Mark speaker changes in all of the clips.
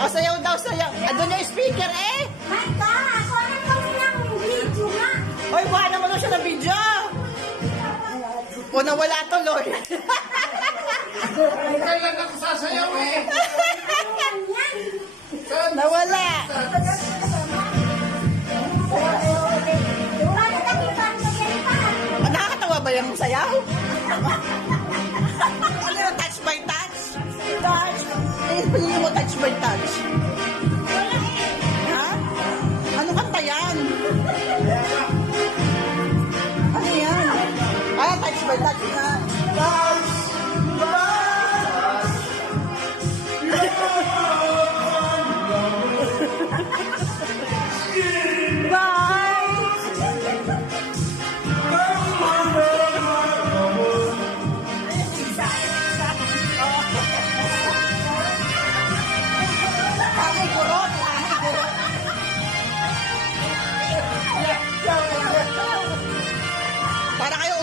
Speaker 1: O, sayaw daw, sayaw. Andun yung speaker eh.
Speaker 2: My God! Wala kami ng video nga!
Speaker 1: Hoy, buha naman daw siya ng video. O, nawala tuloy.
Speaker 3: Kailan ako sasayaw eh?
Speaker 1: Nawala. Nakakatawa ba yung sayaw? espírito de vou de despertar.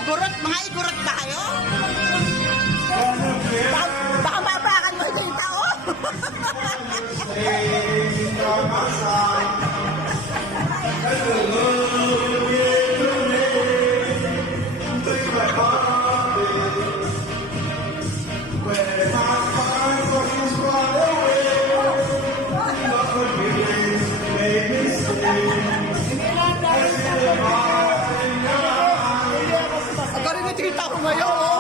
Speaker 1: Ugurot, mga igurot ba kayo? 这个大朋 ko.